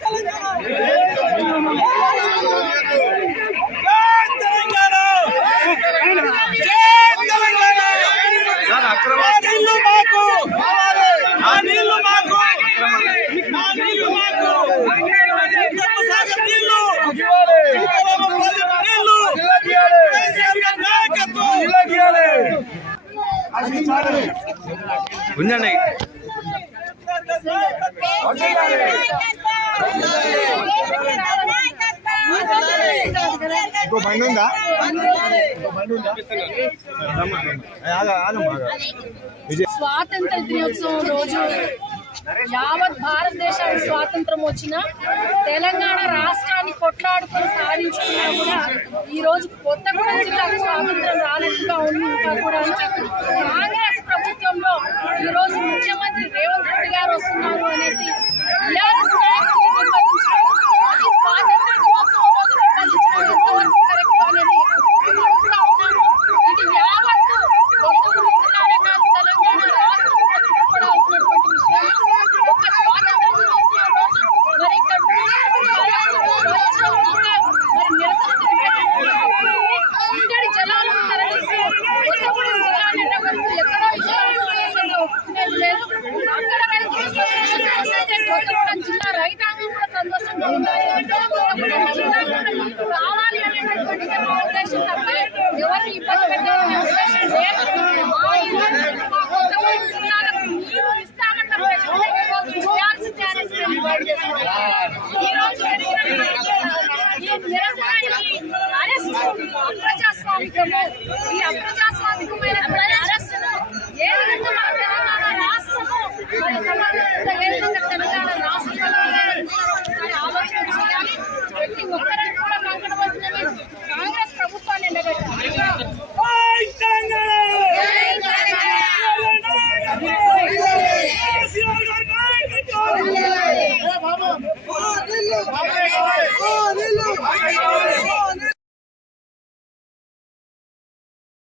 తెలంగాణ! గుంజండి ఇంకో బండి ఉందా? స్వాతంత్ర దినోత్సవం రోజు యావత్ భారతదేశానికి స్వాతంత్రం వచ్చిన తెలంగాణ రాష్ట్రాన్ని కొట్లాడుకొని సాధించుకున్నా కూడా ఈ రోజు కొత్తగూడెం జిల్లాకు స్వాతంత్రం రానట్టుగా ఉంది ఇంకా కూడా ఉంటే జిల్లా రైతాంగం కూడా సంతోషంగా ఉండాలి. నీళ్ళు రావాలి మా ఉద్దేశం తప్ప ఎవరిని ఇబ్బంది పెట్టాలనే ఉద్దేశం లేదు. మా ఇల్లు మా జిల్లాలకు నీళ్ళు ఇస్తామన్న ప్రశ్న ఈ చేయాల్సిందే అనేసి ఈ రోజు అప్రజాస్వామికము. ఈ